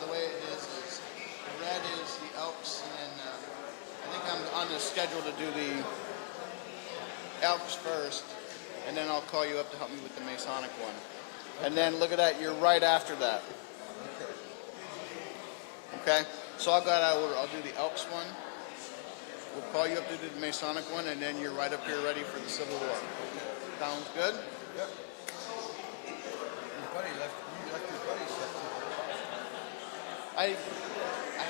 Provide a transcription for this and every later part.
the way it is red is the Alps, and then I think I'm on the schedule to do the Alps first, and then I'll call you up to help me with the Masonic one. And then look at that, you're right after that. Okay? So I'll go out of order. I'll do the Alps one. We'll call you up to do the Masonic one, and then you're right up here ready for the Civil War. Sounds good? Yep. Your buddy left. You left your buddy set to. I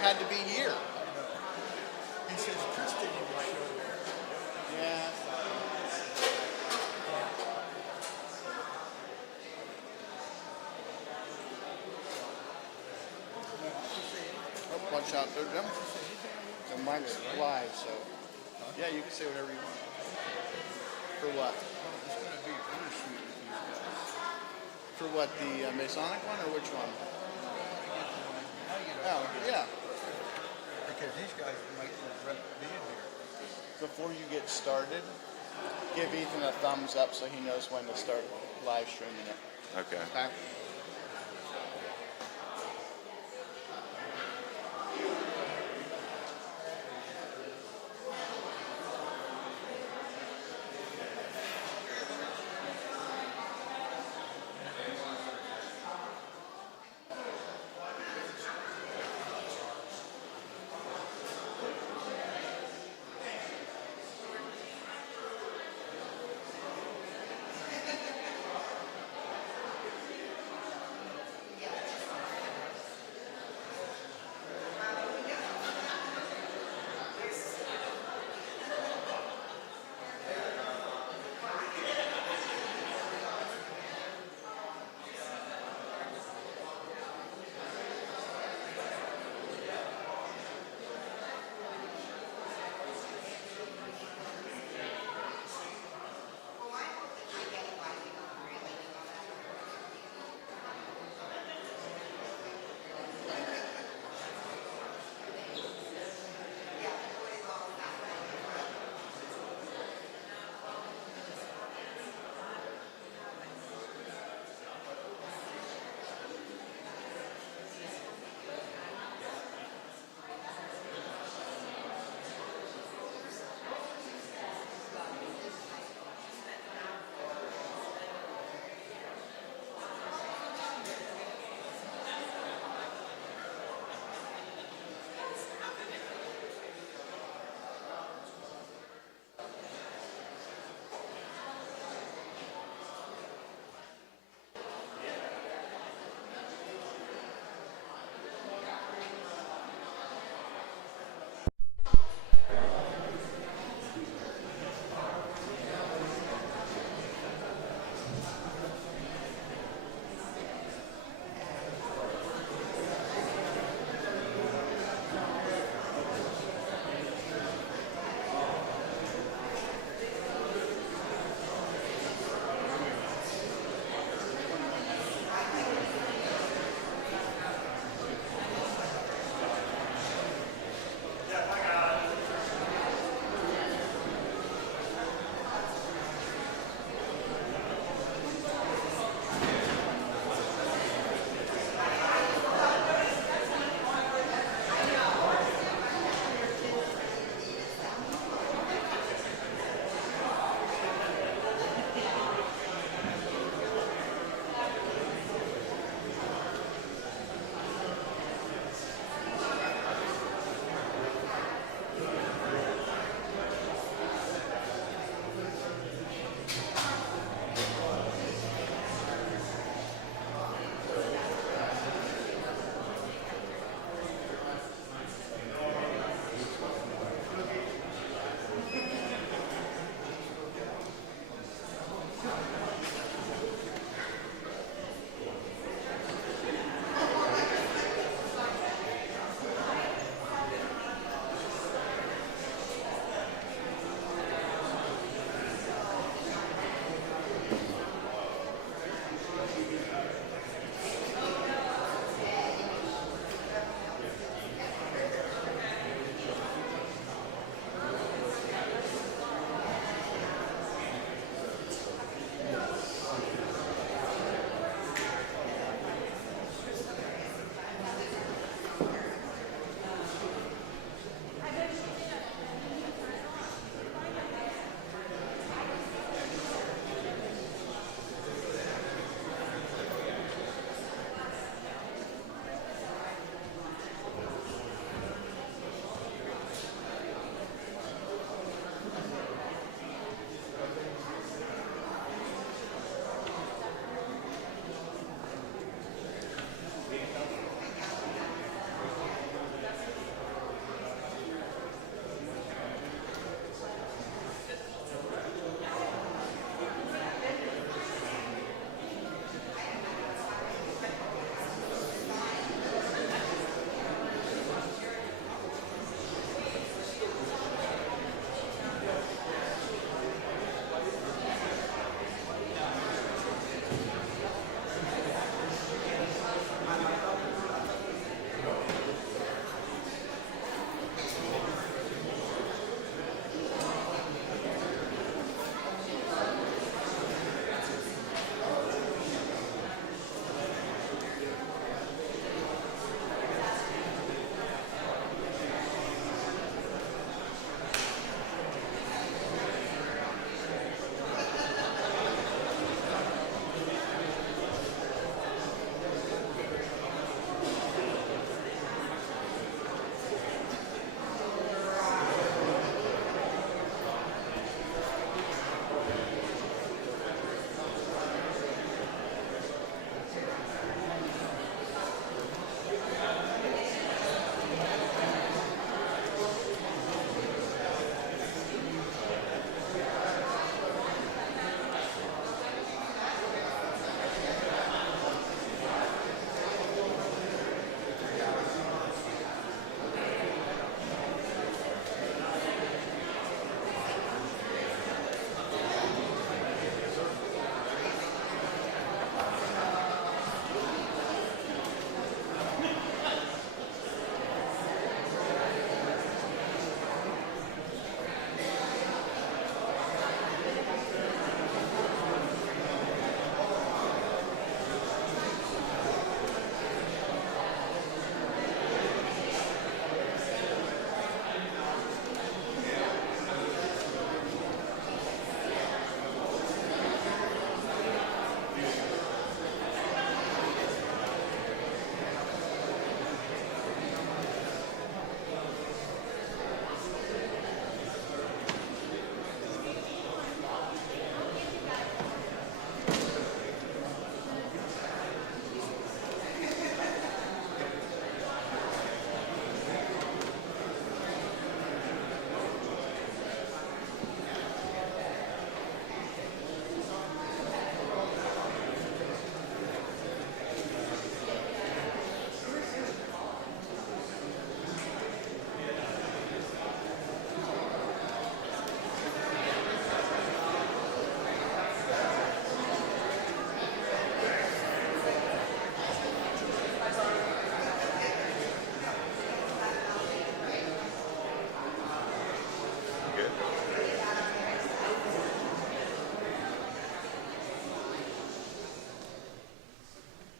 had to be here. He says Kristen in my show. Yeah. Oh, watch out there, Jim. The mic's live, so yeah, you can say whatever you want. For what? It's going to be bittersweet with these guys. For what? The Masonic one or which one? Now Oh, you don't yeah. because these guys might regret being here. Before you get started, give Ethan a thumbs up so he knows when to start live streaming it. Okay. Okay?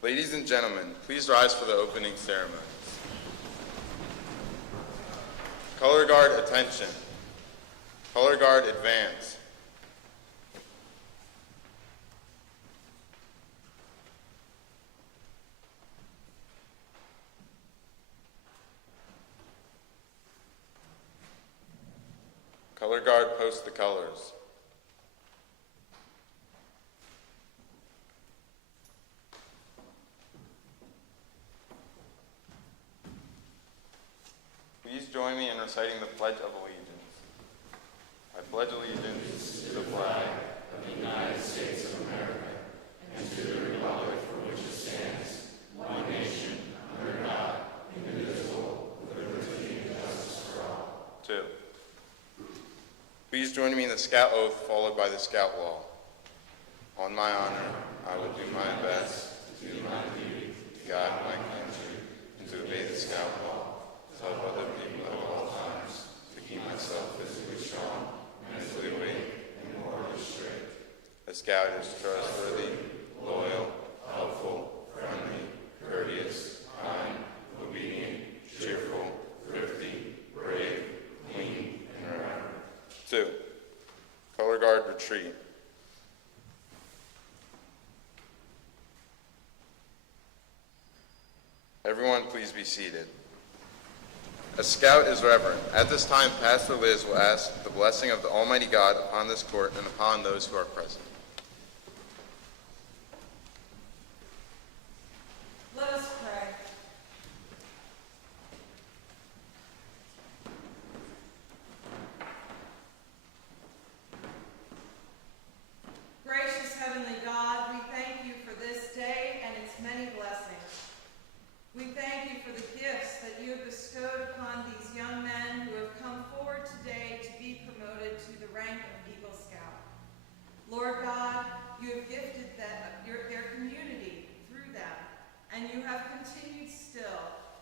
Ladies and gentlemen, please rise for the opening ceremony. Color Guard, attention. Color Guard, advance. Color Guard, post the colors. Please join me in reciting the Pledge of Allegiance. I pledge allegiance to the flag of the United States of America and to the republic for which it stands, one nation, under God, indivisible, with liberty and justice for all. 2. Please join me in the Scout Oath followed by the Scout Law. On my honor, I will do my best to do my duty, to guide my country, and to obey the Scout Law. To help other people at all times, to keep myself physically strong, mentally awake, and morally straight. A scout is trustworthy, loyal, helpful, friendly, courteous, kind, obedient, cheerful, thrifty, brave, clean, and reverent. 2. Color Guard, retreat. Everyone, please be seated. A scout is reverent. At this time, Pastor Liz will ask the blessing of the Almighty God upon this court and upon those who are present. Let us pray. Gracious Heavenly God, we thank you for this day and its many blessings. We thank you for the gifts that you have bestowed upon these young men who have come forward today to be promoted to the rank of Eagle Scout. Lord God, you have gifted their community through them, and you have continued still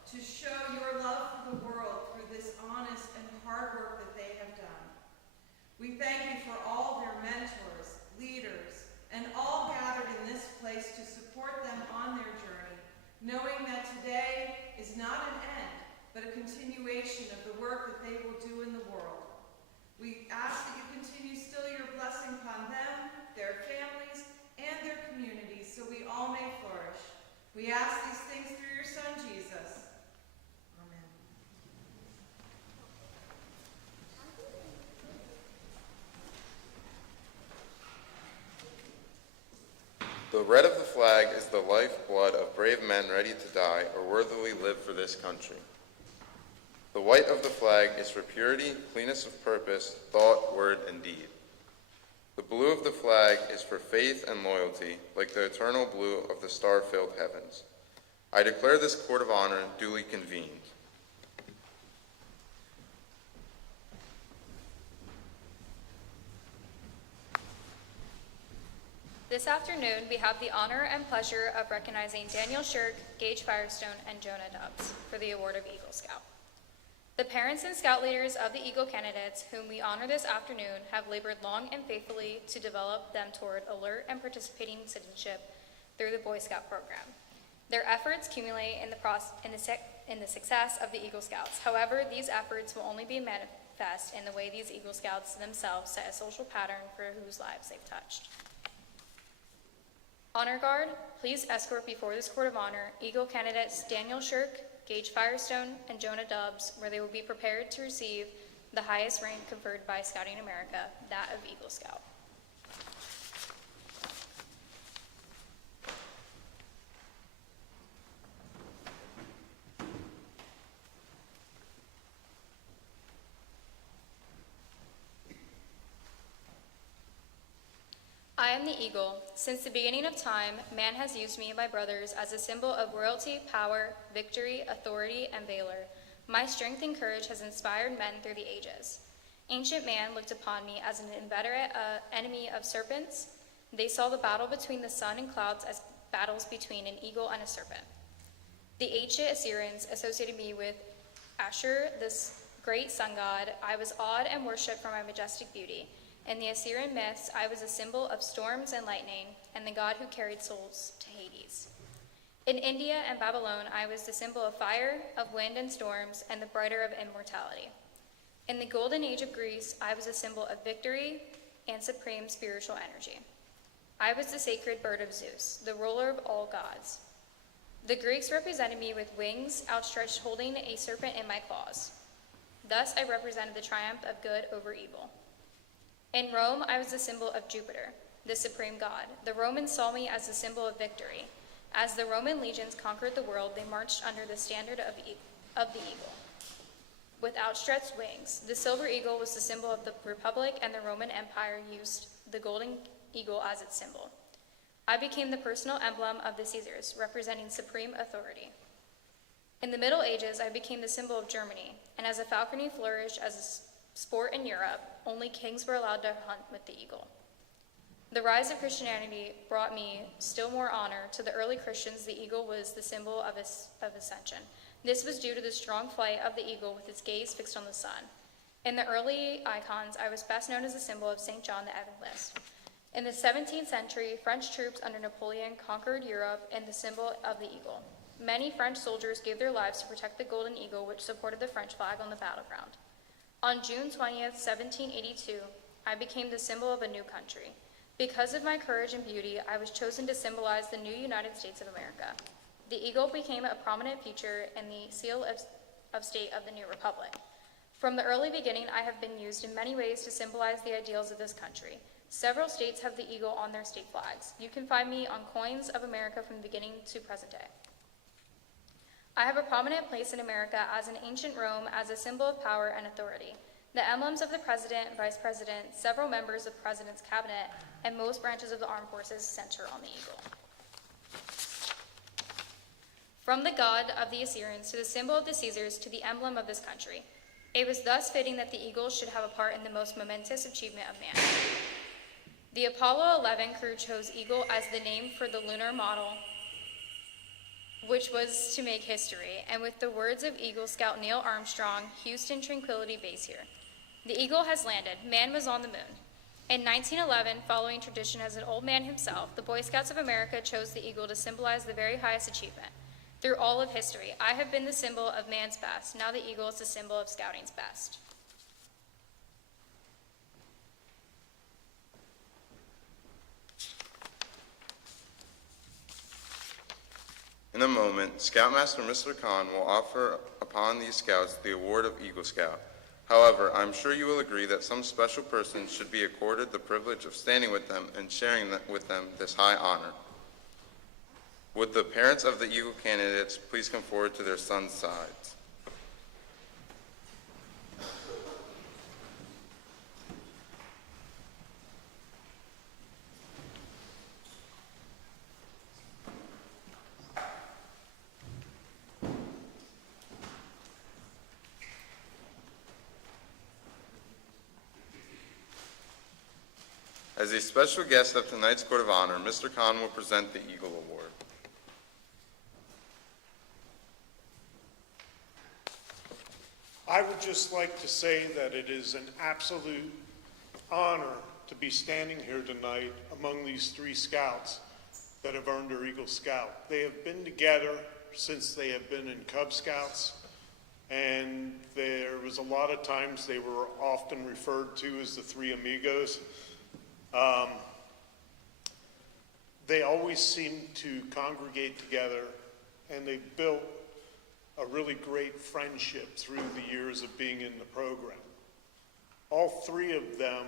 to show your love for the world through this honest and hard work that they have done. We thank you for all their mentors, leaders, and all gathered in this place to support them on their journey, knowing that today is not an end, but a continuation of the work that they will do in the world. We ask that you continue still your blessing upon them, their families, and their communities, so we all may flourish. We ask these things through your Son, Jesus. Amen. The red of the flag is the lifeblood of brave men ready to die or worthily live for this country. The white of the flag is for purity, cleanness of purpose, thought, word, and deed. The blue of the flag is for faith and loyalty, like the eternal blue of the star-filled heavens. I declare this court of honor duly convened. This afternoon, we have the honor and pleasure of recognizing Daniel Shirk, Gage Firestone, and Jonah Dubbs for the award of Eagle Scout. The parents and scout leaders of the Eagle candidates whom we honor this afternoon have labored long and faithfully to develop them toward alert and participating citizenship through the Boy Scout program. Their efforts accumulate in the success of the Eagle Scouts. However, these efforts will only be manifest in the way these Eagle Scouts themselves set a social pattern for whose lives they've touched. Honor Guard, please escort before this court of honor Eagle candidates Daniel Shirk, Gage Firestone, and Jonah Dubbs, where they will be prepared to receive the highest rank conferred by Scouting America, that of Eagle Scout. I am the eagle. Since the beginning of time, man has used me and my brothers as a symbol of royalty, power, victory, authority, and valor. My strength and courage has inspired men through the ages. Ancient man looked upon me as an inveterate enemy of serpents. They saw the battle between the sun and clouds as battles between an eagle and a serpent. The ancient Assyrians associated me with Ashur, this great sun god. I was awed and worshipped for my majestic beauty. In the Assyrian myths, I was a symbol of storms and lightning, and the god who carried souls to Hades. In India and Babylon, I was the symbol of fire, of wind and storms, and the brighter of immortality. In the golden age of Greece, I was a symbol of victory and supreme spiritual energy. I was the sacred bird of Zeus, the ruler of all gods. The Greeks represented me with wings outstretched holding a serpent in my claws. Thus I represented the triumph of good over evil. In Rome, I was the symbol of Jupiter, the supreme god. The Romans saw me as the symbol of victory. As the Roman legions conquered the world, they marched under the standard of the eagle. With outstretched wings, the silver eagle was the symbol of the Republic, and the Roman Empire used the golden eagle as its symbol. I became the personal emblem of the Caesars, representing supreme authority. In the Middle Ages, I became the symbol of Germany, and as a falconry flourished as a sport in Europe, only kings were allowed to hunt with the eagle. The rise of Christianity brought me still more honor. To the early Christians, the eagle was the symbol of ascension. This was due to the strong flight of the eagle with its gaze fixed on the sun. In the early icons, I was best known as the symbol of St. John the Evangelist. In the 17th century, French troops under Napoleon conquered Europe in the symbol of the eagle. Many French soldiers gave their lives to protect the golden eagle, which supported the French flag on the battleground. On June 20th, 1782, I became the symbol of a new country. Because of my courage and beauty, I was chosen to symbolize the new United States of America. The eagle became a prominent feature in the seal of state of the new republic. From the early beginning, I have been used in many ways to symbolize the ideals of this country. Several states have the eagle on their state flags. You can find me on coins of America from the beginning to present day. I have a prominent place in America as in ancient Rome as a symbol of power and authority. The emblems of the president, vice president, several members of the president's cabinet, and most branches of the armed forces center on the eagle. From the god of the Assyrians to the symbol of the Caesars to the emblem of this country, it was thus fitting that the eagle should have a part in the most momentous achievement of man. The Apollo 11 crew chose eagle as the name for the lunar model, which was to make history, and with the words of Eagle Scout Neil Armstrong, Houston Tranquility Base here. The eagle has landed. Man was on the moon. In 1911, following tradition as an old man himself, the Boy Scouts of America chose the eagle to symbolize the very highest achievement. Through all of history, I have been the symbol of man's best. Now the eagle is the symbol of scouting's best. In a moment, Scoutmaster Mr. Kahn will offer upon these scouts the award of Eagle Scout. However, I'm sure you will agree that some special persons should be accorded the privilege of standing with them and sharing with them this high honor. Would the parents of the Eagle candidates please come forward to their sons' sides? As a special guest of tonight's Court of Honor, Mr. Kahn will present the Eagle Award. I would just like to say that it is an absolute honor to be standing here tonight among these three scouts that have earned their Eagle Scout. They have been together since they have been in Cub Scouts, and there was a lot of times they were often referred to as the Three Amigos. They always seemed to congregate together, and they built a really great friendship through the years of being in the program. All three of them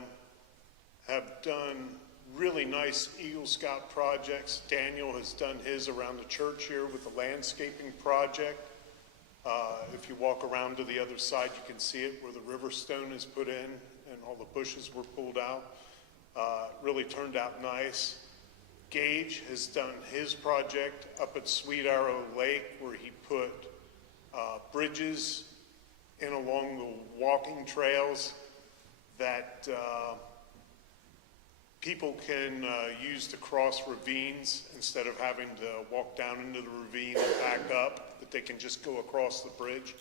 have done really nice Eagle Scout projects. Daniel has done his around the church here with the landscaping project. If you walk around to the other side, you can see it where the river stone is put in and all the bushes were pulled out. Really turned out nice. Gage has done his project up at Sweet Arrow Lake, where he put bridges in along the walking trails that people can use to cross ravines instead of having to walk down into the ravine and back up, that they can just go across the bridge.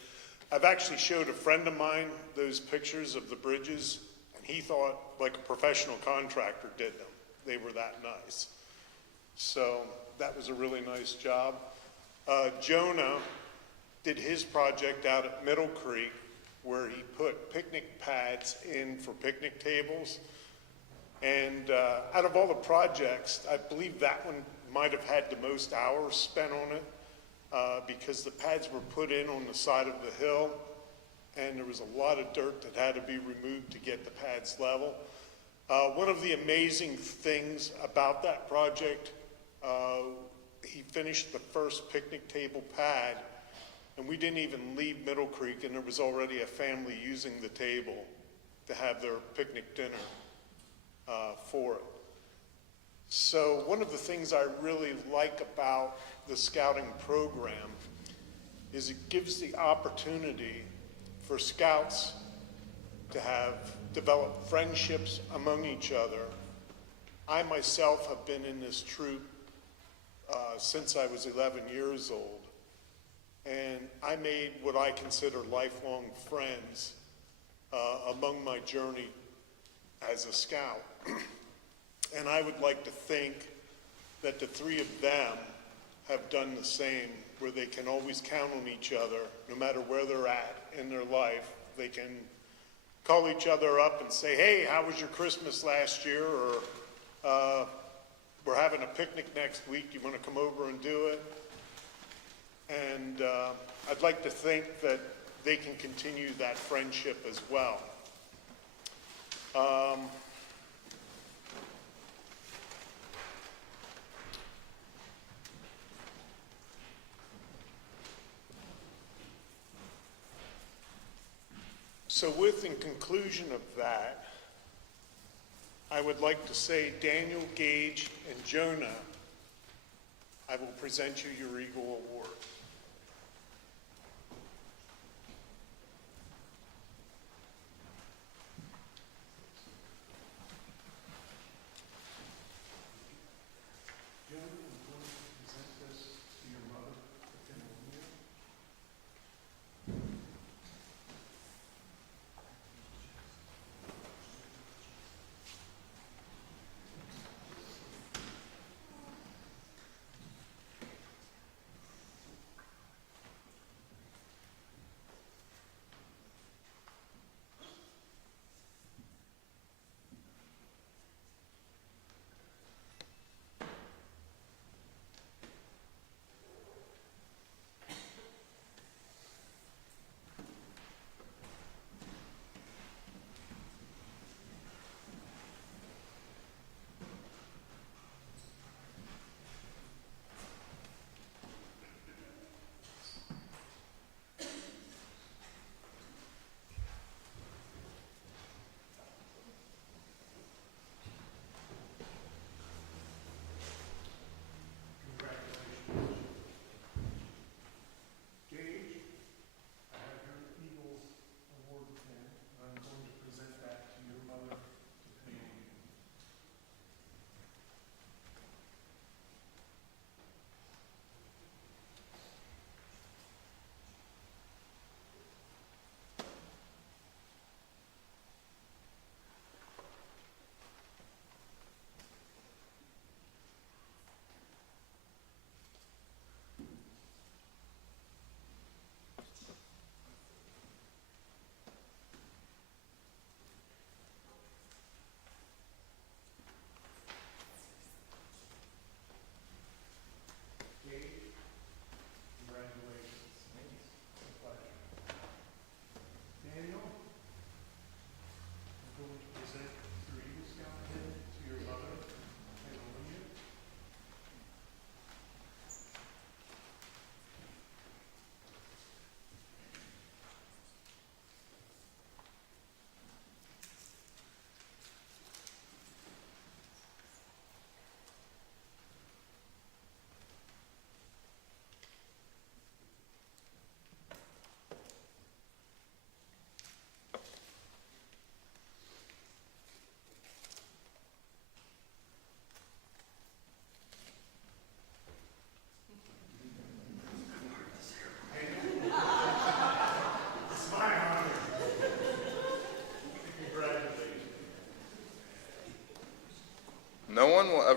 I've actually showed a friend of mine those pictures of the bridges, and he thought like a professional contractor did them. They were that nice. So that was a really nice job. Jonah did his project out at Middle Creek, where he put picnic pads in for picnic tables. And out of all the projects, I believe that one might have had the most hours spent on it because the pads were put in on the side of the hill, and there was a lot of dirt that had to be removed to get the pads level. One of the amazing things about that project, he finished the first picnic table pad, and we didn't even leave Middle Creek, and there was already a family using the table to have their picnic dinner for it. So one of the things I really like about the scouting program is it gives the opportunity for scouts to have developed friendships among each other. I myself have been in this troop since I was 11 years old, and I made what I consider lifelong friends among my journey as a scout. And I would like to think that the three of them have done the same, where they can always count on each other, no matter where they're at in their life. They can call each other up and say, hey, how was your Christmas last year? Or we're having a picnic next week, you want to come over and do it? And I'd like to think that they can continue that friendship as well. So in conclusion of that, I would like to say, Daniel, Gage, and Jonah, I will present you your Eagle Award. Jonah, I'm going to present this to your mother, Daniel.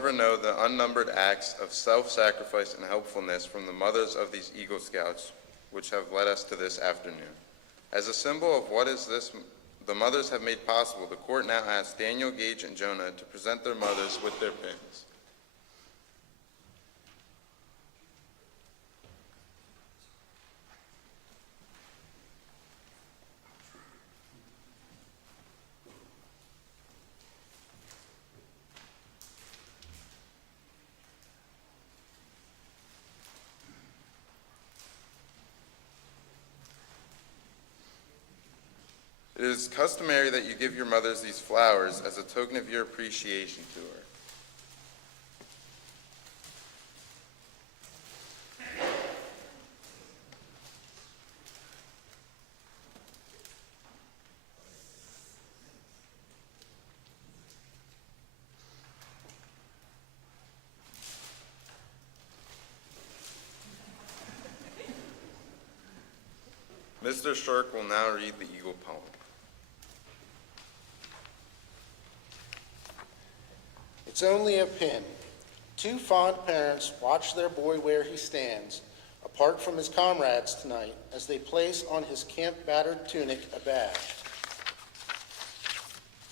never know the unnumbered acts of self-sacrifice and helpfulness from the mothers of these Eagle Scouts, which have led us to this afternoon. As a symbol of what is this the mothers have made possible, the court now asks Daniel, Gage, and Jonah to present their mothers with their pins. It is customary that you give your mothers these flowers as a token of your appreciation to her. Mr. Shirk will now read the Eagle poem. It's only a pin. Two fond parents watch their boy where he stands, apart from his comrades tonight, as they place on his camp-battered tunic a badge.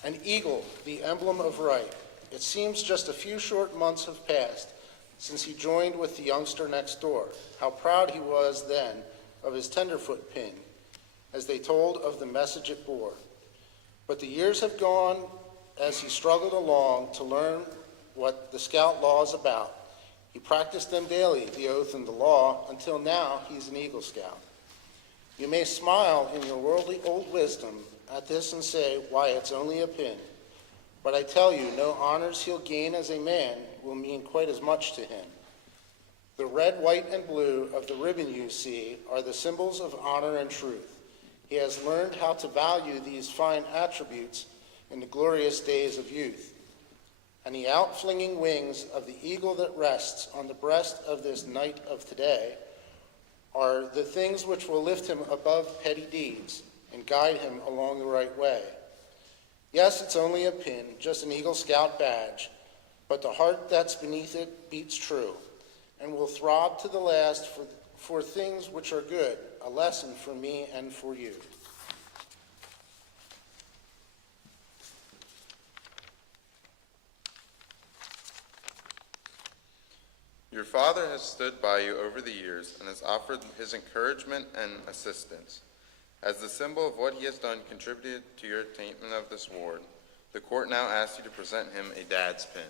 An eagle, the emblem of right. It seems just a few short months have passed since he joined with the youngster next door. How proud he was then of his tenderfoot pin, as they told of the message it bore. But the years have gone as he struggled along to learn what the Scout law is about. He practiced them daily, the oath and the law, until now he's an Eagle Scout. You may smile in your worldly old wisdom at this and say, why, it's only a pin. But I tell you, no honors he'll gain as a man will mean quite as much to him. The red, white, and blue of the ribbon you see are the symbols of honor and truth. He has learned how to value these fine attributes in the glorious days of youth. And the outflinging wings of the eagle that rests on the breast of this knight of today are the things which will lift him above petty deeds and guide him along the right way. Yes, it's only a pin, just an Eagle Scout badge, but the heart that's beneath it beats true and will throb to the last for things which are good, a lesson for me and for you. Your father has stood by you over the years and has offered his encouragement and assistance. As the symbol of what he has done contributed to your attainment of this award, the court now asks you to present him a dad's pin.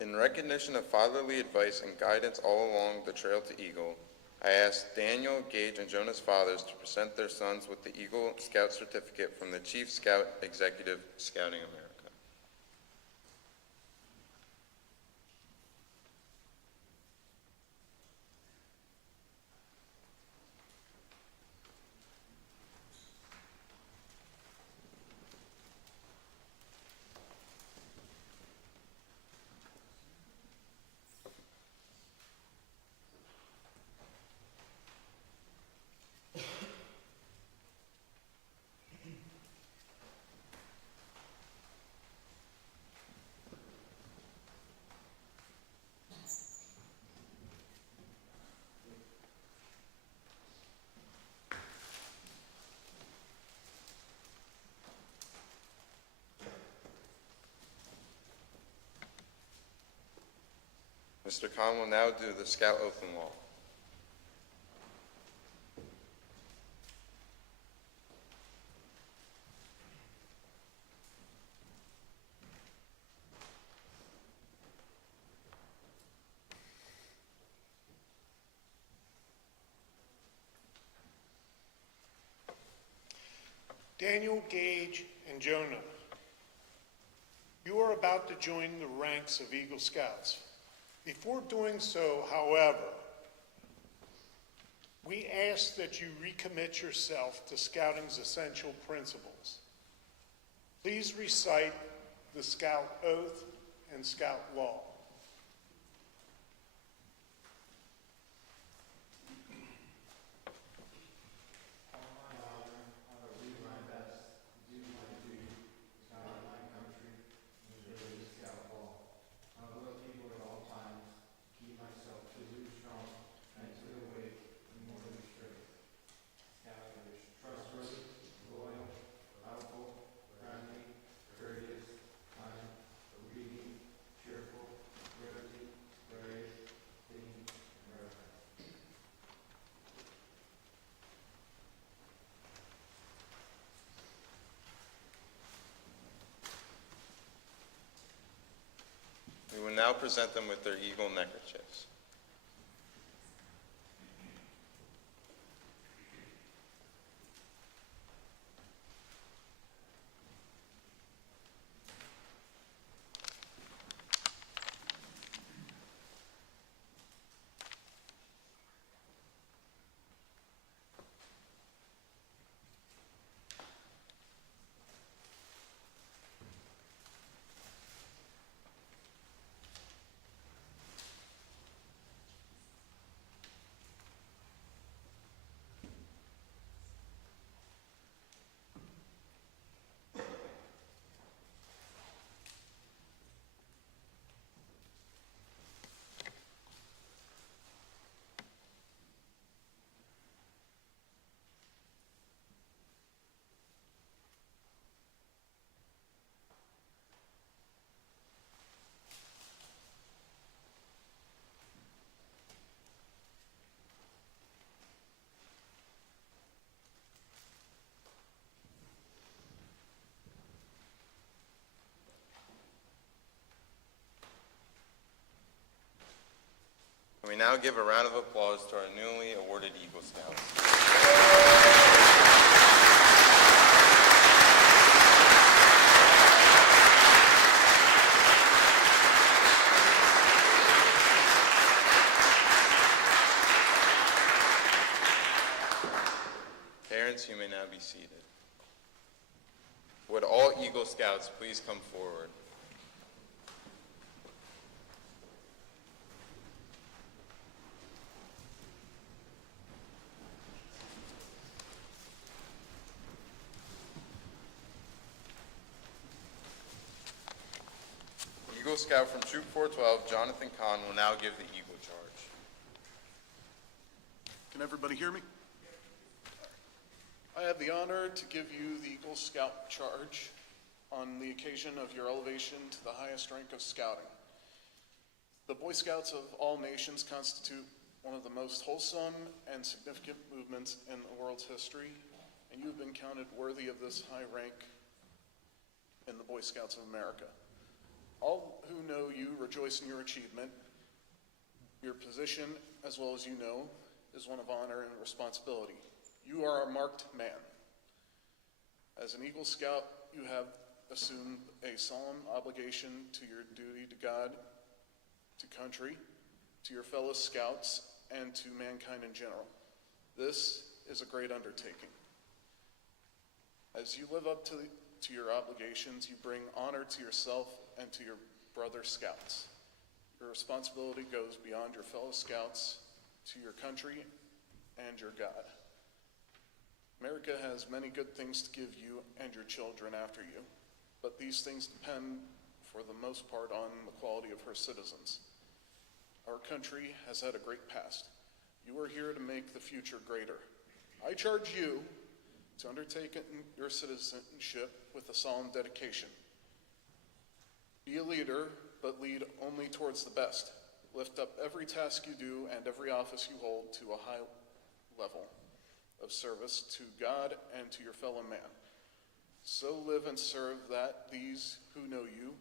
In recognition of fatherly advice and guidance all along the trail to Eagle, I ask Daniel, Gage, and Jonah's fathers to present their sons with the Eagle Scout Certificate from the Chief Scout Executive, Scouting America. Mr. Khan will now do the Scout Oath and Law. Daniel, Gage, and Jonah, You are about to join the ranks of Eagle Scouts. Before doing so, however, we ask that you recommit yourself to Scouting's essential principles. Please recite the Scout Oath and Scout Law. We will now present them with their eagle neckerchiefs. We now give a round of applause to our newly awarded Eagle Scouts. Parents, you may now be seated. Would all Eagle Scouts please come forward? Eagle Scout from Troop 412, Jonathan Kahn, will now give the Eagle Charge. Can everybody hear me? I have the honor to give you the Eagle Scout Charge on the occasion of your elevation to the highest rank of scouting. The Boy Scouts of all nations constitute one of the most wholesome and significant movements in the world's history, and you've been counted worthy of this high rank in the Boy Scouts of America. All who know you rejoice in your achievement. Your position, as well as you know, is one of honor and responsibility. You are a marked man. As an Eagle Scout, you have assumed a solemn obligation to your duty to God, to country, to your fellow scouts, and to mankind in general. This is a great undertaking. As you live up to your obligations, you bring honor to yourself and to your brother scouts. Your responsibility goes beyond your fellow scouts to your country and your God. America has many good things to give you and your children after you, but these things depend, for the most part, on the quality of her citizens. Our country has had a great past. You are here to make the future greater. I charge you to undertake your citizenship with a solemn dedication. Be a leader, but lead only towards the best. Lift up every task you do and every office you hold to a high level of service to God and to your fellow man. So live and serve that these who know you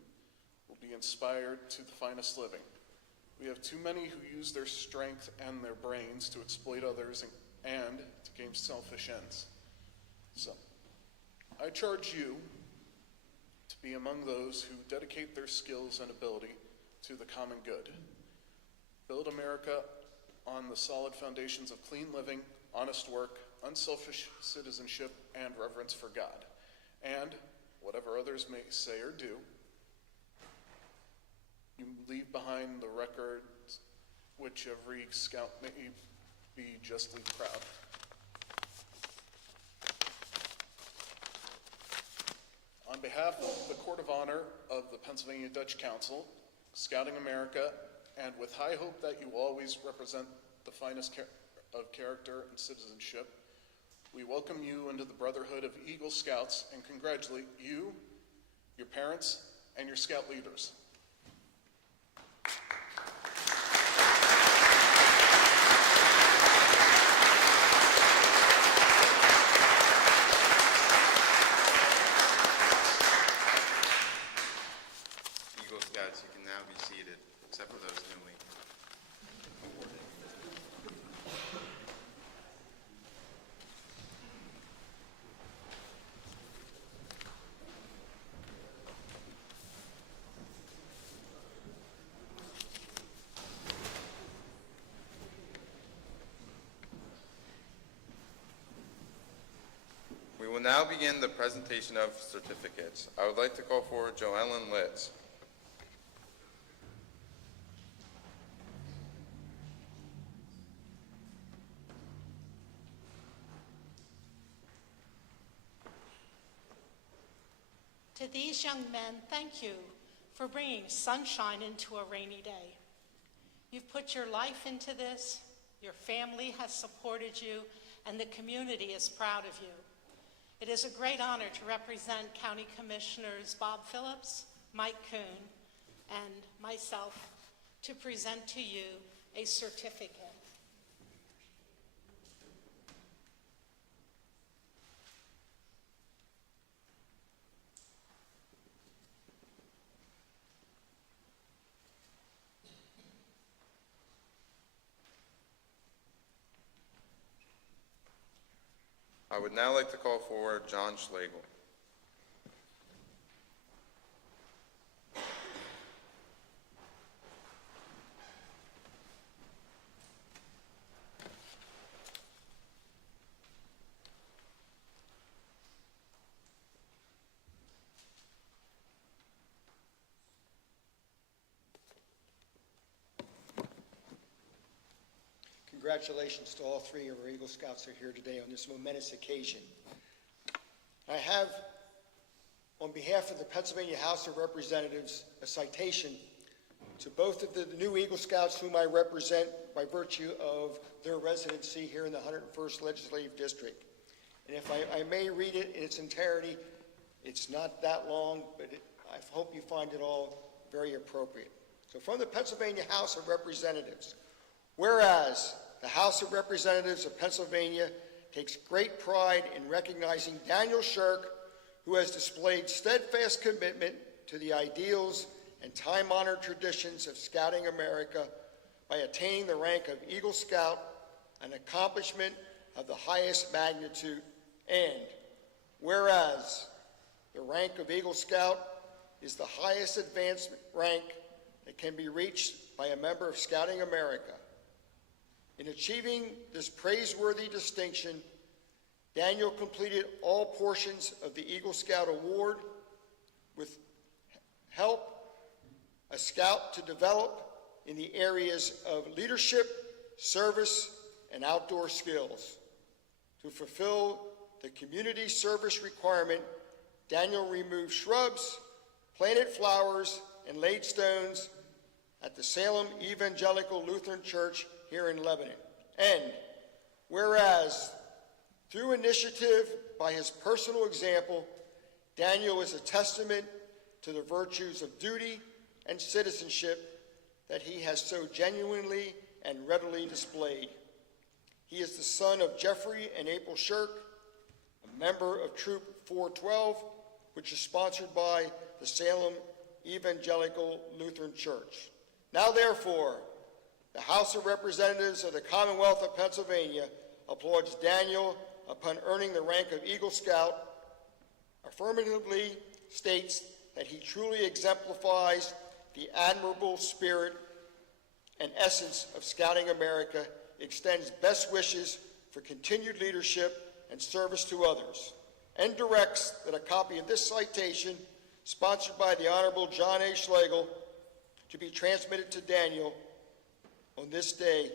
will be inspired to the finest living. We have too many who use their strength and their brains to exploit others and to gain selfish ends. So, I charge you to be among those who dedicate their skills and ability to the common good. Build America on the solid foundations of clean living, honest work, unselfish citizenship, and reverence for God. And, whatever others may say or do, you leave behind the record which every scout may be justly proud. On behalf of the Court of Honor of the Pennsylvania Dutch Council, Scouting America, and with high hope that you always represent the finest of character and citizenship, we welcome you into the Brotherhood of Eagle Scouts and congratulate you, your parents, and your scout leaders. Eagle Scouts, you can now be seated, except for those newly awarded. We will now begin the presentation of certificates. I would like to call forward Joellen Litz. To these young men, thank you for bringing sunshine into a rainy day. You've put your life into this, your family has supported you, and the community is proud of you. It is a great honor to represent County Commissioners Bob Phillips, Mike Kuhn, and myself to present to you a certificate. I would now like to call forward John Schlegel. Congratulations to all three of our Eagle Scouts who are here today on this momentous occasion. I have, on behalf of the Pennsylvania House of Representatives, a citation to both of the new Eagle Scouts whom I represent by virtue of their residency here in the 101st Legislative District. And if I may read it in its entirety, it's not that long, but I hope you find it all very appropriate. So from the Pennsylvania House of Representatives, whereas the House of Representatives of Pennsylvania takes great pride in recognizing Daniel Shirk, who has displayed steadfast commitment to the ideals and time-honored traditions of Scouting America by attaining the rank of Eagle Scout, an accomplishment of the highest magnitude, and whereas the rank of Eagle Scout is the highest advancement rank that can be reached by a member of Scouting America. In achieving this praiseworthy distinction, Daniel completed all portions of the Eagle Scout Award with help a scout to develop in the areas of leadership, service, and outdoor skills. To fulfill the community service requirement, Daniel removed shrubs, planted flowers, and laid stones at the Salem Evangelical Lutheran Church here in Lebanon. And whereas through initiative by his personal example, Daniel is a testament to the virtues of duty and citizenship that he has so genuinely and readily displayed. He is the son of Jeffrey and April Shirk, a member of Troop 412, which is sponsored by the Salem Evangelical Lutheran Church. Now therefore, the House of Representatives of the Commonwealth of Pennsylvania applauds Daniel upon earning the rank of Eagle Scout, affirmatively states that he truly exemplifies the admirable spirit and essence of Scouting America, extends best wishes for continued leadership and service to others, and directs that a copy of this citation, sponsored by the Honorable John A. Schlegel, to be transmitted to Daniel on this day,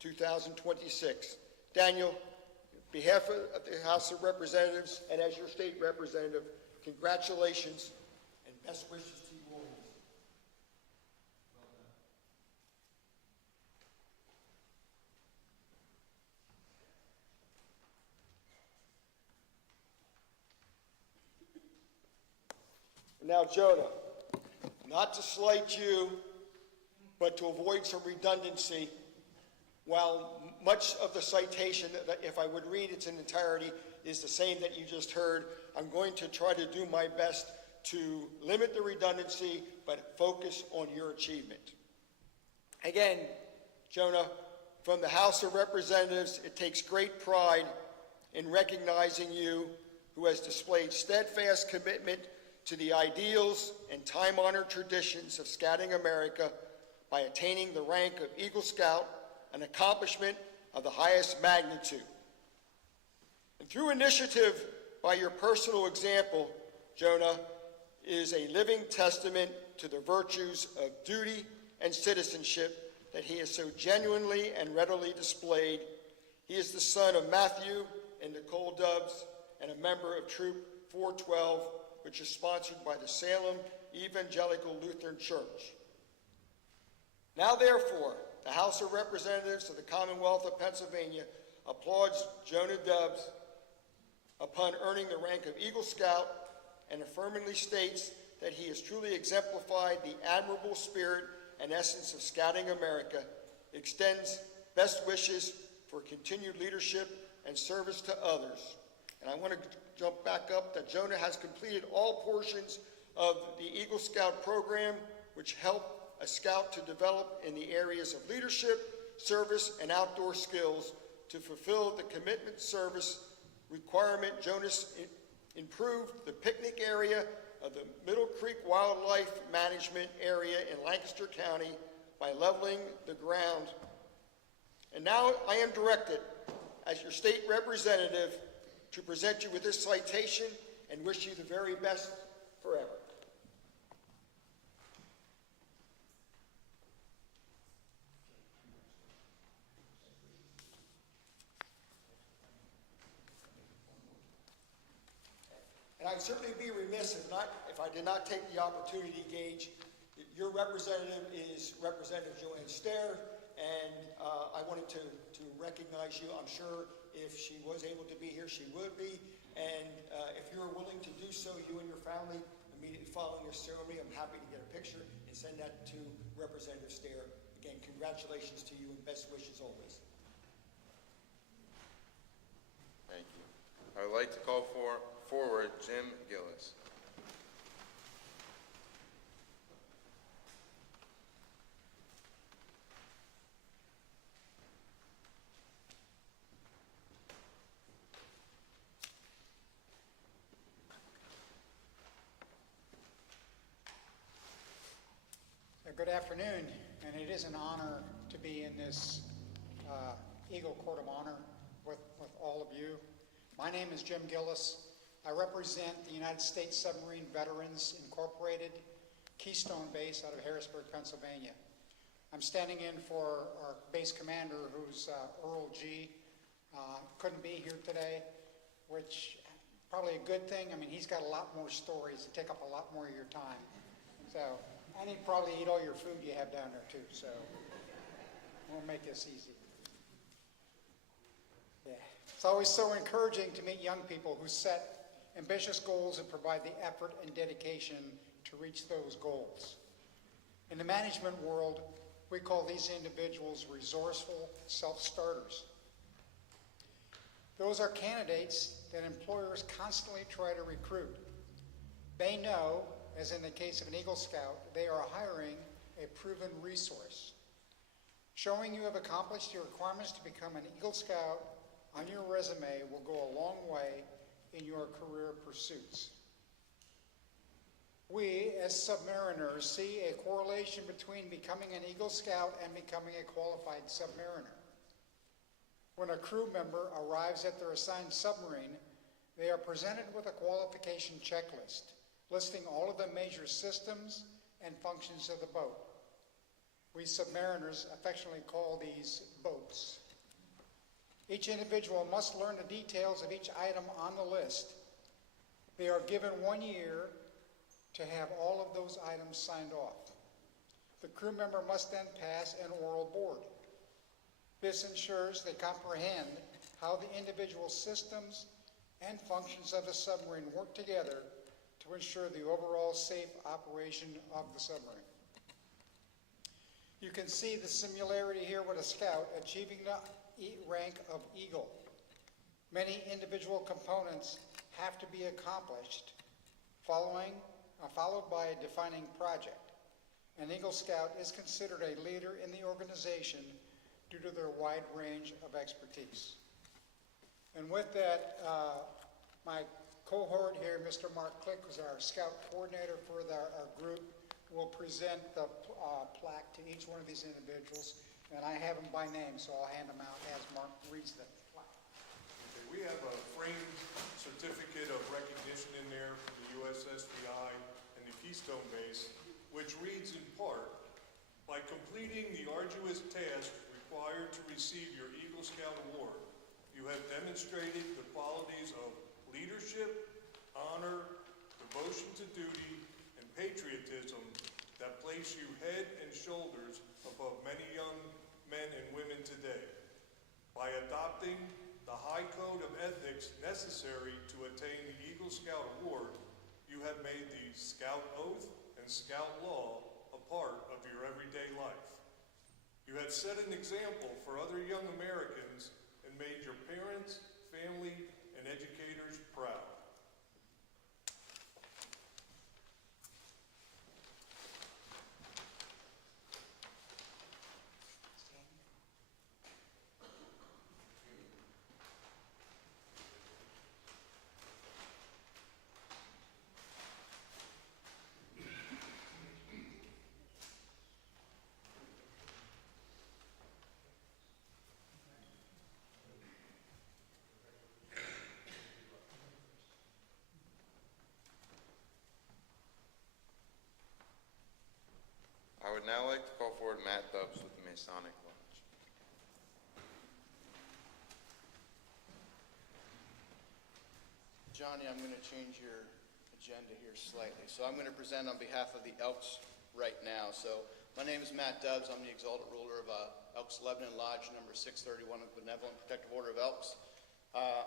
2026. Daniel, on behalf of the House of Representatives and as your state representative, congratulations and best wishes to you always. Now, Jonah, not to slight you, but to avoid some redundancy, while much of the citation, that if I would read its entirety, is the same that you just heard, I'm going to try to do my best to limit the redundancy, but focus on your achievement. Again, Jonah, from the House of Representatives, it takes great pride in recognizing you, who has displayed steadfast commitment to the ideals and time-honored traditions of Scouting America by attaining the rank of Eagle Scout, an accomplishment of the highest magnitude. And through initiative by your personal example, Jonah, is a living testament to the virtues of duty and citizenship that he has so genuinely and readily displayed. He is the son of Matthew and Nicole Dubbs and a member of Troop 412, which is sponsored by the Salem Evangelical Lutheran Church. Now, therefore, the House of Representatives of the Commonwealth of Pennsylvania applauds Jonah Dubbs upon earning the rank of Eagle Scout and affirmingly states that he has truly exemplified the admirable spirit and essence of Scouting America, extends best wishes for continued leadership and service to others. And I want to jump back up that Jonah has completed all portions of the Eagle Scout program, which help a scout to develop in the areas of leadership, service, and outdoor skills to fulfill the commitment service requirement. Jonas improved the picnic area of the Middle Creek Wildlife Management Area in Lancaster County by leveling the ground. And now I am directed, as your state representative, to present you with this citation and wish you the very best forever. And I'd certainly be remiss if I did not take the opportunity, Gage. Your representative is Representative Joanne Stair, and I wanted to recognize you. I'm sure if she was able to be here, she would be. And if you're willing to do so, you and your family, immediately following this ceremony, I'm happy to get a picture and send that to Representative Stair. Again, congratulations to you and best wishes always. Thank you. I would like to call forward Jim Gillis. Good afternoon, and it is an honor to be in this Eagle Court of Honor with all of you. My name is Jim Gillis. I represent the United States Submarine Veterans Incorporated Keystone Base out of Harrisburg, Pennsylvania. I'm standing in for our base commander, who's Earl G. Couldn't be here today, which probably a good thing. I mean, he's got a lot more stories that take up a lot more of your time. So, and he'd probably eat all your food you have down there too, so we'll make this easy. Yeah. It's always so encouraging to meet young people who set ambitious goals and provide the effort and dedication to reach those goals. In the management world, we call these individuals resourceful self-starters. Those are candidates that employers constantly try to recruit. They know, as in the case of an Eagle Scout, they are hiring a proven resource. Showing you have accomplished your requirements to become an Eagle Scout on your resume will go a long way in your career pursuits. We, as submariners, see a correlation between becoming an Eagle Scout and becoming a qualified submariner. When a crew member arrives at their assigned submarine, they are presented with a qualification checklist, listing all of the major systems and functions of the boat. We submariners affectionately call these boats. Each individual must learn the details of each item on the list. They are given 1 year to have all of those items signed off. The crew member must then pass an oral board. This ensures they comprehend how the individual systems and functions of the submarine work together to ensure the overall safe operation of the submarine. You can see the similarity here with a scout achieving the rank of Eagle. Many individual components have to be accomplished, followed by a defining project. An Eagle Scout is considered a leader in the organization due to their wide range of expertise. And with that, my cohort here, Mr. Mark Click, who's our scout coordinator for our group, will present the plaque to each one of these individuals. And I have them by name, so I'll hand them out as Mark reads the plaque. Okay, we have a framed certificate of recognition in there from the USSVI and the Keystone Base, which reads in part, by completing the arduous task required to receive your Eagle Scout Award, you have demonstrated the qualities of leadership, honor, devotion to duty, and patriotism that place you head and shoulders above many young men and women today. By adopting the high code of ethics necessary to attain the Eagle Scout Award, you have made the Scout Oath and Scout Law a part of your everyday life. You have set an example for other young Americans and made your parents, family, and educators proud. I would now like to call forward Matt Dubbs with the Masonic Lodge. Johnny, I'm going to change your agenda here slightly. So I'm going to present on behalf of the Elks right now. So my name is Matt Dubbs. I'm the Exalted Ruler of Elks Lebanon Lodge number 631 of the Benevolent Protective Order of Elks.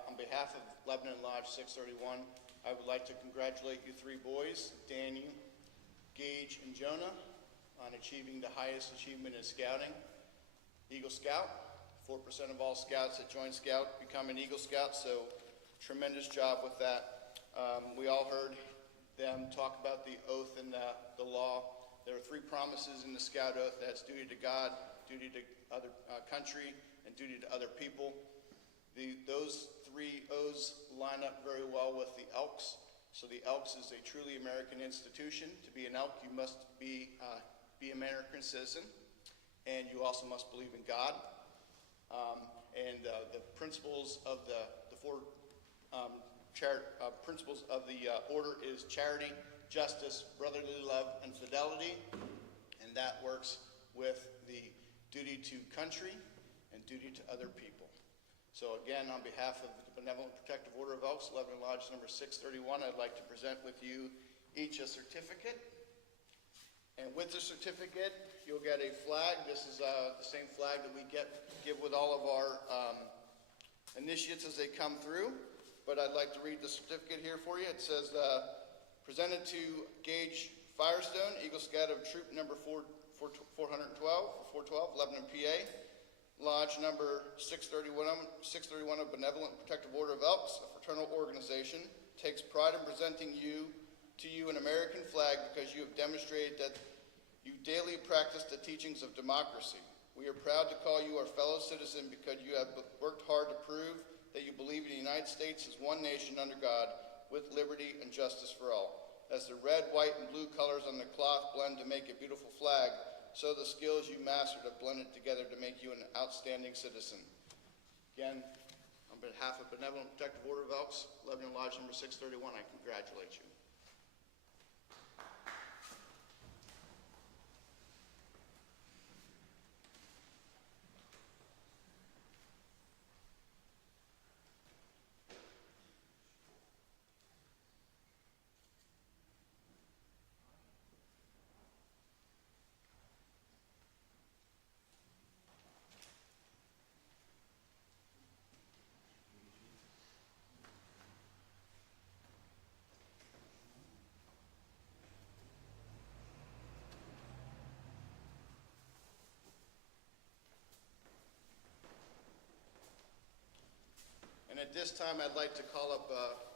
On behalf of Lebanon Lodge 631, I would like to congratulate you three boys, Daniel, Gage, and Jonah, on achieving the highest achievement in scouting, Eagle Scout. 4% of all scouts that join Scout become an Eagle Scout, so tremendous job with that. We all heard them talk about the oath and the law. There are 3 promises in the Scout oath. That's duty to God, duty to other country, and duty to other people. Those 3 oaths line up very well with the Elks. So the Elks is a truly American institution. To be an Elk, you must be American citizen, and you also must believe in God. The principles of the 4 principles of the order is charity, justice, brotherly love, and fidelity, and that works with the duty to country and duty to other people. So again, on behalf of the Benevolent Protective Order of Elks, Lebanon Lodge number 631, I'd like to present with you each a certificate. And with the certificate, you'll get a flag. This is the same flag that we give with all of our initiates as they come through. But I'd like to read the certificate here for you. It says, presented to Gage Firestone, Eagle Scout of Troop number 412, Lebanon, PA. Lodge number 631 of Benevolent Protective Order of Elks, a fraternal organization, takes pride in presenting to you an American flag because you have demonstrated that you daily practice the teachings of democracy. We are proud to call you our fellow citizen because you have worked hard to prove that you believe in the United States as one nation under God with liberty and justice for all. As the red, white, and blue colors on the cloth blend to make a beautiful flag, so the skills you mastered have blended together to make you an outstanding citizen. Again, on behalf of Benevolent Protective Order of Elks, Lebanon Lodge number 631, I congratulate you. And at this time, I'd like to call up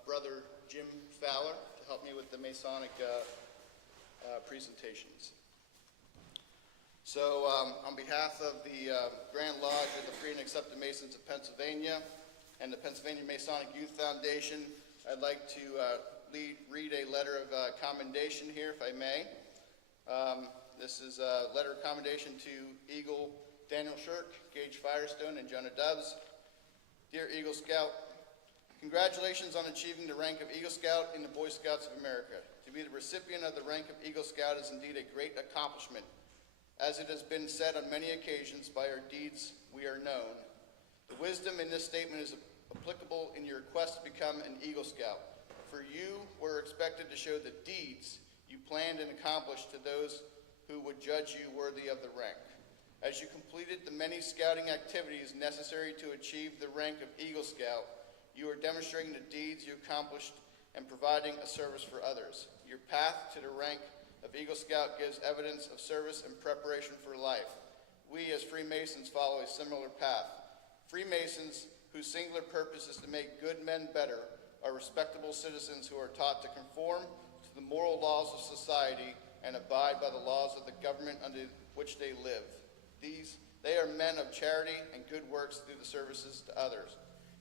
Brother Jim Fowler to help me with the Masonic presentations. So on behalf of the Grand Lodge of the Free and Accepted Masons of Pennsylvania and the Pennsylvania Masonic Youth Foundation, I'd like to read a letter of commendation here, if I may. This is a letter of commendation to Eagle Daniel Shirk, Gage Firestone, and Jonah Dubs. Dear Eagle Scout, congratulations on achieving the rank of Eagle Scout in the Boy Scouts of America. To be the recipient of the rank of Eagle Scout is indeed a great accomplishment. As it has been said on many occasions, by our deeds we are known. The wisdom in this statement is applicable in your quest to become an Eagle Scout. For you were expected to show the deeds you planned and accomplished to those who would judge you worthy of the rank. As you completed the many scouting activities necessary to achieve the rank of Eagle Scout, you are demonstrating the deeds you accomplished and providing a service for others. Your path to the rank of Eagle Scout gives evidence of service and preparation for life. We as Freemasons follow a similar path. Freemasons, whose singular purpose is to make good men better, are respectable citizens who are taught to conform to the moral laws of society and abide by the laws of the government under which they live. They are men of charity and good works through the services to others.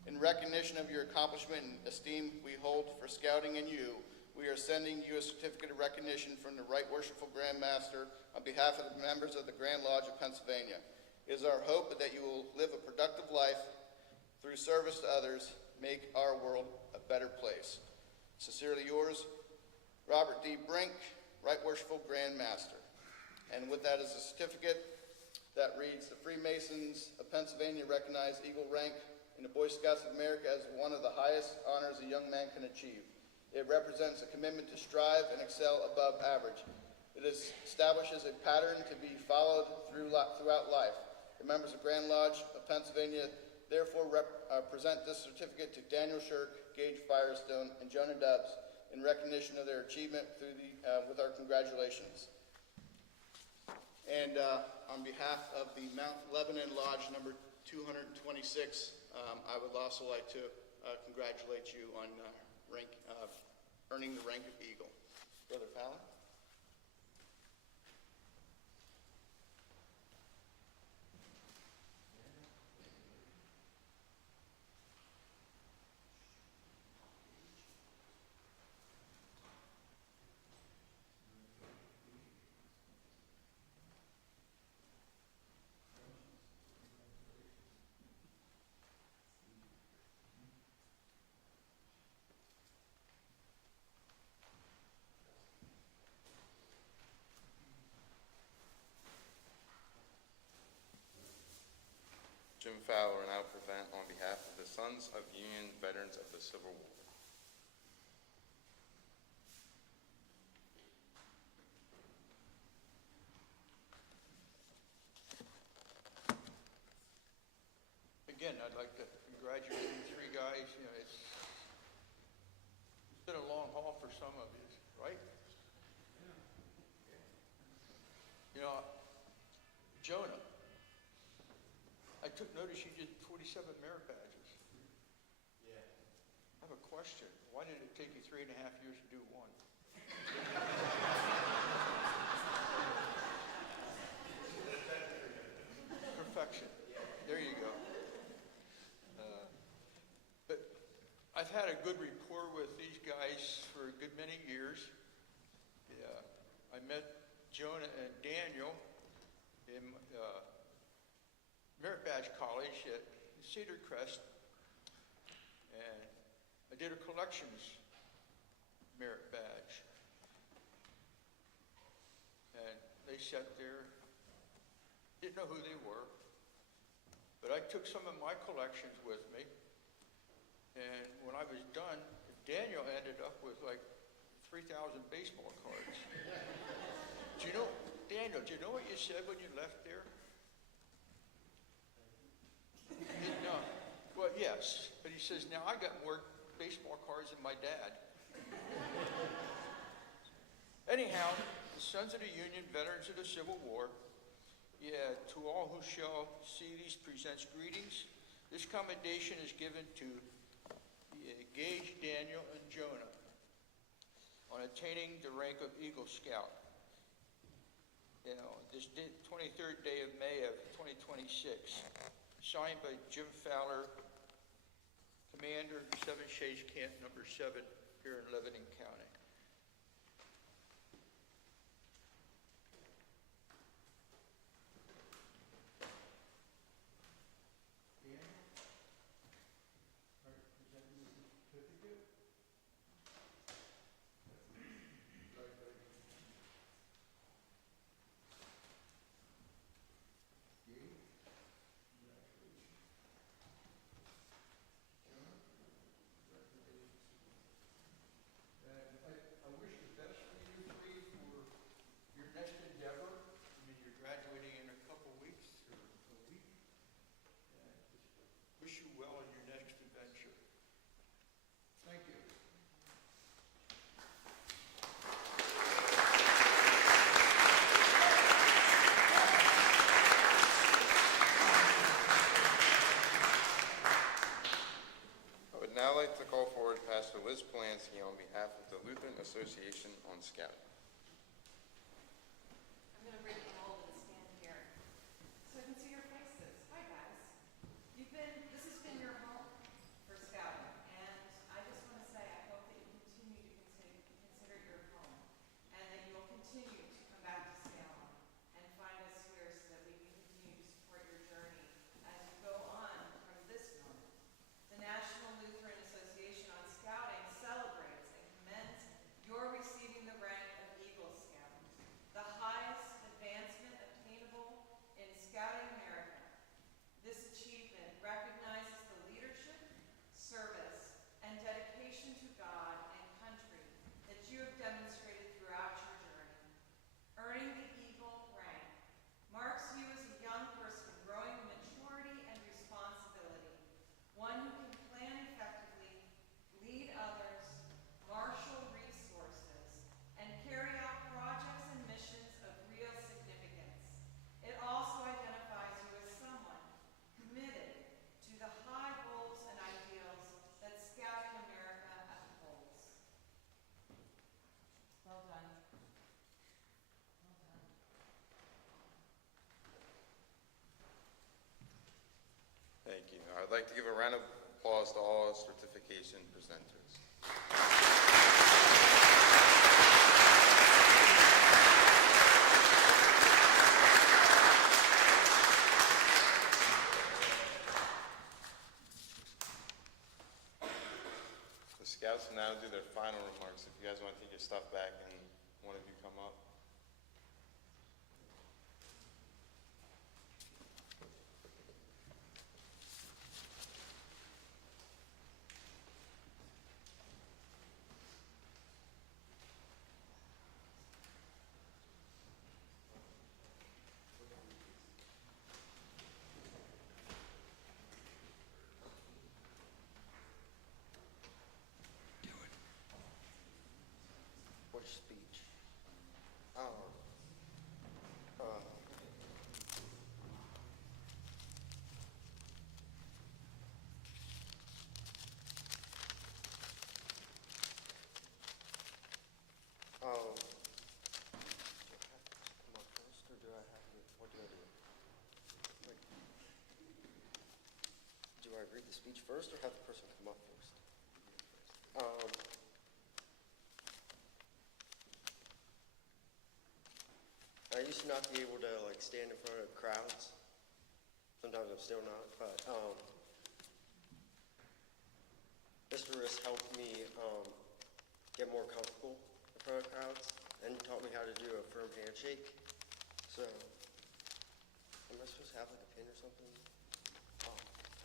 In recognition of your accomplishment and esteem we hold for scouting and you, we are sending you a certificate of recognition from the Right Worshipful Grand Master on behalf of the members of the Grand Lodge of Pennsylvania. It is our hope that you will live a productive life through service to others, make our world a better place. Sincerely yours, Robert D. Brink, Right Worshipful Grand Master. And with that is a certificate that reads, the Freemasons of Pennsylvania recognize Eagle rank in the Boy Scouts of America as one of the highest honors a young man can achieve. It represents a commitment to strive and excel above average. It establishes a pattern to be followed throughout life. The members of Grand Lodge of Pennsylvania therefore present this certificate to Daniel Shirk, Gage Firestone, and Jonah Dubs in recognition of their achievement with our congratulations. And on behalf of the Mount Lebanon Lodge number 226, I would also like to congratulate you on earning the rank of Eagle. Brother Fallon? Jim Fowler, and I will present on behalf of the Sons of Union Veterans of the Civil War. Again, I'd like to congratulate you three guys. You know, it's been a long haul for some of you, right? You know, Jonah, I took notice you did 47 merit badges. Yeah. I have a question. Why did it take you 3.5 years to do one? Perfection. There you go. But I've had a good rapport with these guys for a good many years. I met Jonah and Daniel in Merit Badge College at Cedar Crest, and I did a collections merit badge. And they sat there, didn't know who they were, but I took some of my collections with me, and when I was done, Daniel ended up with like 3,000 baseball cards. Do you know, Daniel, do you know what you said when you left there? No. Well, yes, but he says, now I got more baseball cards than my dad. Anyhow, the Sons of the Union, Veterans of the Civil War, yeah, to all who shall see these presents greetings. This commendation is given to Gage, Daniel, and Jonah on attaining the rank of Eagle Scout. You know, this 23rd day of May of 2026, signed by Jim Fowler, Commander, 7 Shays Camp number 7 here in Lebanon County. I wish the best for you three for your next endeavor. I mean, you're graduating in a couple weeks or a week. And just wish you well in your next adventure. Thank you. I would now like to call forward Pastor Liz Polanski on behalf of the Lutheran Association on Scouting. I'm going to bring you all to the stand here so I can see your faces. Hi, guys. This has been your home for Scouting, and I just want to say I hope that you continue to consider your home, and that you will continue to come back to Salem and find us here so that we can continue to support your journey as you go on from this moment. The National Lutheran Association on Scouting celebrates and commends your receiving the rank of Eagle Scout, the highest advancement obtainable in Scouting America. This achievement recognizes the leadership, service, and dedication to God and country that you have demonstrated throughout your journey. Earning the Eagle rank marks you as a young person growing in maturity and responsibility, one who can plan effectively, lead others, marshal resources, and carry out projects and missions of real significance. It also identifies you as someone committed to the high goals and ideals that Scouting America upholds. Well done. Well done. Thank you. I'd like to give a round of applause to all certification presenters. The Scouts will now do their final remarks. If you guys want to take your stuff back and one of you come up. Which speech? Come up first, or do I have to, what do I do? Like, do I read the speech first, or have the person come up first? I used to not be able to like stand in front of crowds. Sometimes I'm still not, but Mr. Riss helped me get more comfortable in front of crowds and taught me how to do a firm handshake. So, am I supposed to have like a pin or something?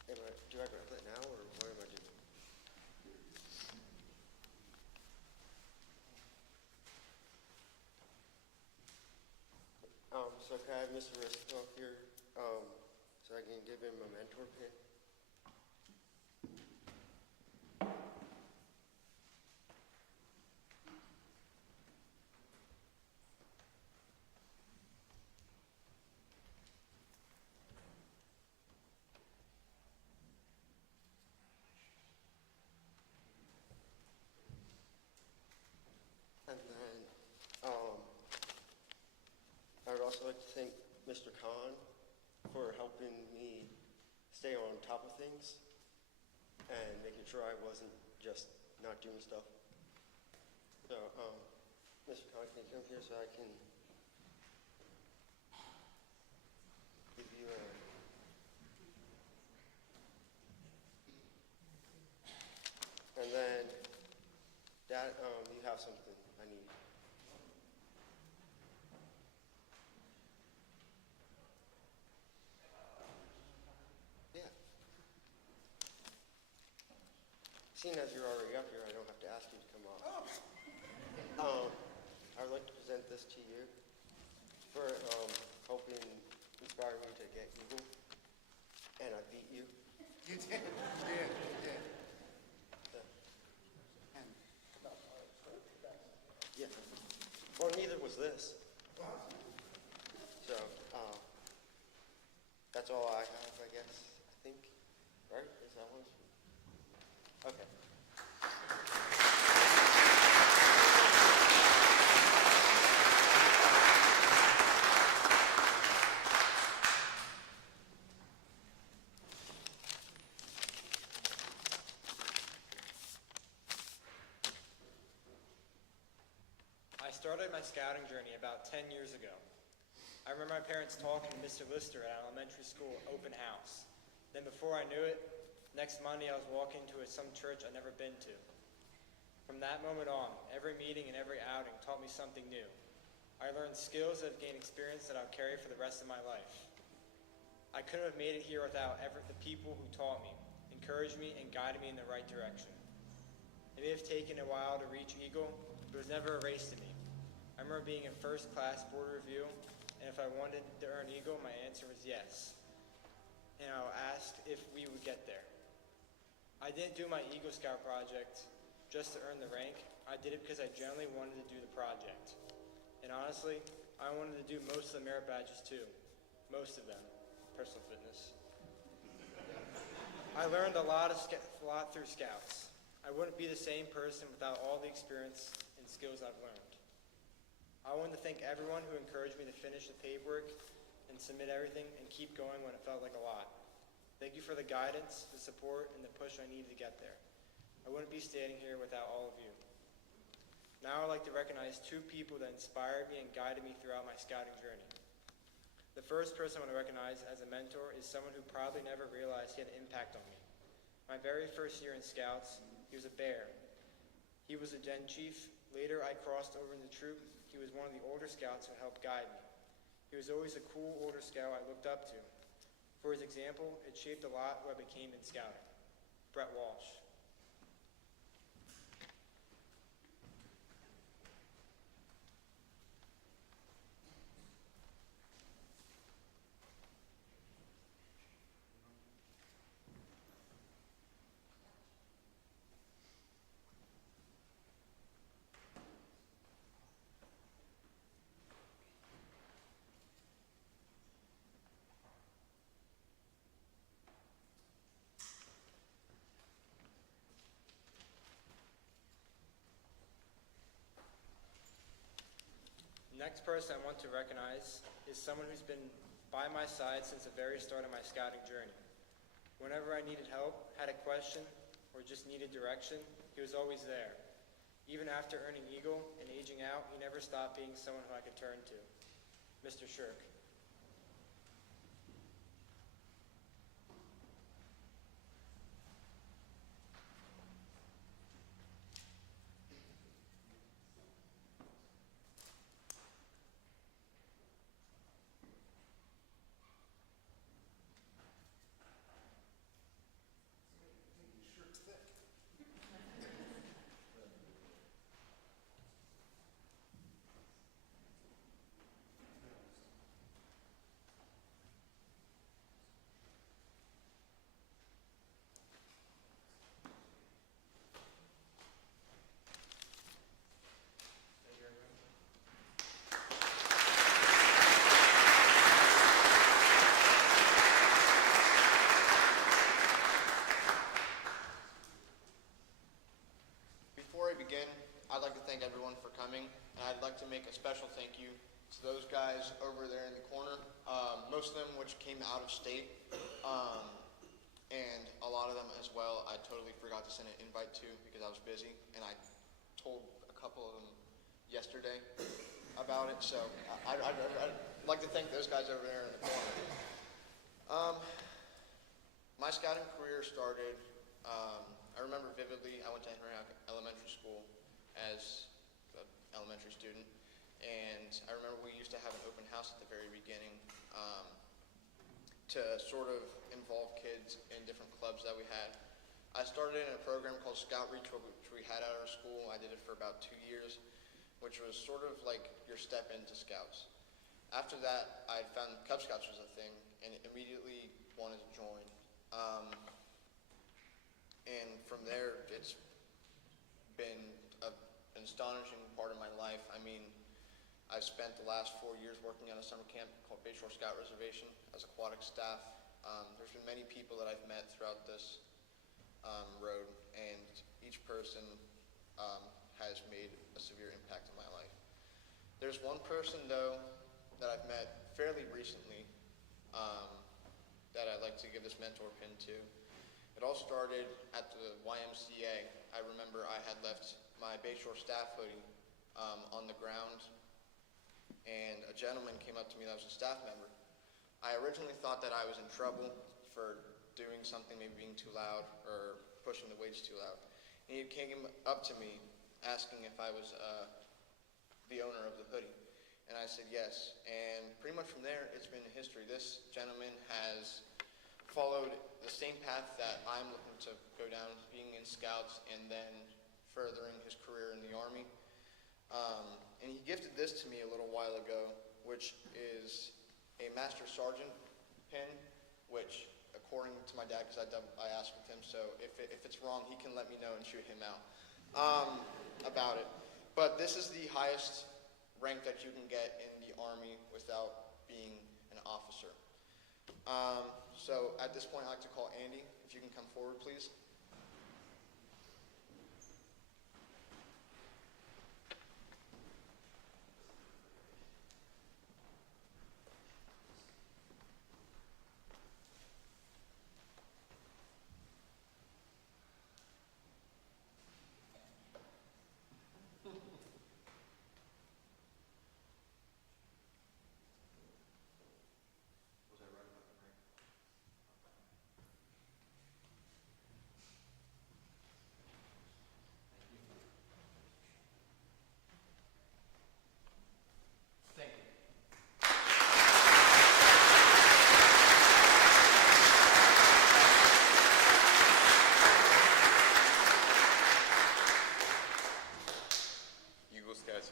Do I grab that now or what am I doing? So can I have Mr. Riss come up here so I can give him a mentor pin? And then I would also like to thank Mr. Khan for helping me stay on top of things and making sure I wasn't just not doing stuff. So, Mr. Khan, can you come here so I can give you a... And then, Dad, you have something I need. Yeah. Seeing as you're already up here, I don't have to ask you to come up. I would like to present this to you for helping inspire me to get Eagle, and I beat you. You did. You did. Yeah. Well, neither was this. So, that's all I have, I guess, I think. Right? Is that one? Okay. I started my scouting journey about 10 years ago. I remember my parents talking to Mr. Lister at elementary school open house. Then before I knew it, next Monday I was walking to some church I'd never been to. From that moment on, every meeting and every outing taught me something new. I learned skills that have gained experience that I'll carry for the rest of my life. I couldn't have made it here without the people who taught me, encouraged me, and guided me in the right direction. It may have taken a while to reach Eagle, but it was never a race to me. I remember being in first class board review, and if I wanted to earn Eagle, my answer was yes. And I asked if we would get there. I didn't do my Eagle Scout project just to earn the rank. I did it because I genuinely wanted to do the project. And honestly, I wanted to do most of the merit badges too. Most of them. Personal fitness. I learned a lot through Scouts. I wouldn't be the same person without all the experience and skills I've learned. I want to thank everyone who encouraged me to finish the paperwork and submit everything and keep going when it felt like a lot. Thank you for the guidance, the support, and the push I needed to get there. I wouldn't be standing here without all of you. Now I'd like to recognize two people that inspired me and guided me throughout my scouting journey. The first person I want to recognize as a mentor is someone who probably never realized he had an impact on me. My very first year in Scouts, he was a bear. He was a den chief. Later, I crossed over in the troop. He was one of the older Scouts who helped guide me. He was always a cool older Scout I looked up to. For his example, it shaped a lot who I became in Scouting. Brett Walsh. The next person I want to recognize is someone who's been by my side since the very start of my scouting journey. Whenever I needed help, had a question, or just needed direction, he was always there. Even after earning Eagle and aging out, he never stopped being someone who I could turn to. Mr. Shirk. Before I begin, I'd like to thank everyone for coming, and I'd like to make a special thank you to those guys over there in the corner, most of them which came out of state, and a lot of them as well I totally forgot to send an invite to because I was busy, and I told a couple of them yesterday about it, so I'd like to thank those guys over there in the corner. My scouting career started, I remember vividly, I went to Henry Hock Elementary School as an elementary student, and I remember we used to have an open house at the very beginning to sort of involve kids in different clubs that we had. I started in a program called Scout Reach, which we had at our school. I did it for about 2 years, which was sort of like your step into Scouts. After that, I found Cub Scouts was a thing, and immediately wanted to join. And from there, it's been an astonishing part of my life. I mean, I've spent the last 4 years working at a summer camp called Bayshore Scout Reservation as aquatic staff. There's been many people that I've met throughout this road, and each person has made a severe impact in my life. There's one person, though, that I've met fairly recently that I'd like to give this mentor pin to. It all started at the YMCA. I remember I had left my Bayshore staff hoodie on the ground, and a gentleman came up to me that was a staff member. I originally thought that I was in trouble for doing something, maybe being too loud or pushing the weights too loud. And he came up to me asking if I was the owner of the hoodie. And I said yes. And pretty much from there, it's been history. This gentleman has followed the same path that I'm looking to go down, being in Scouts and then furthering his career in the Army. And he gifted this to me a little while ago, which is a Master Sergeant pin, which according to my dad, because I asked with him, so if it's wrong, he can let me know and shoot him out about it. But this is the highest rank that you can get in the Army without being an officer. So at this point, I'd like to call Andy. If you can come forward, please.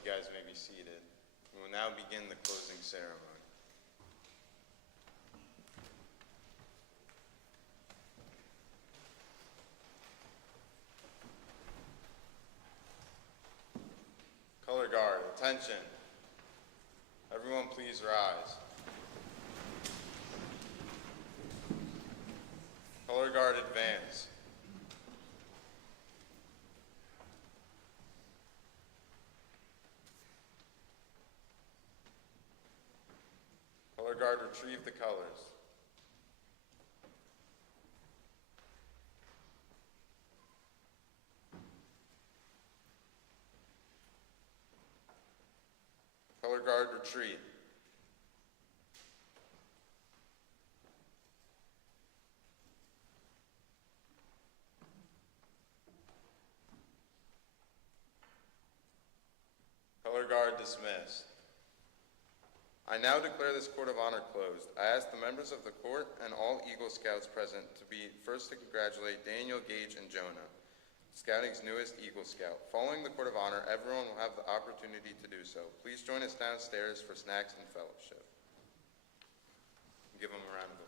You guys may be seated. We will now begin the closing ceremony. Color guard, attention. Everyone please rise. Color guard, advance. Color guard, retrieve the colors. Color guard, retreat. Color guard dismissed. I now declare this court of honor closed. I ask the members of the court and all Eagle Scouts present to be first to congratulate Daniel, Gage, and Jonah, Scouting's newest Eagle Scout. Following the court of honor, everyone will have the opportunity to do so. Please join us downstairs for snacks and fellowship. Give them a round of applause.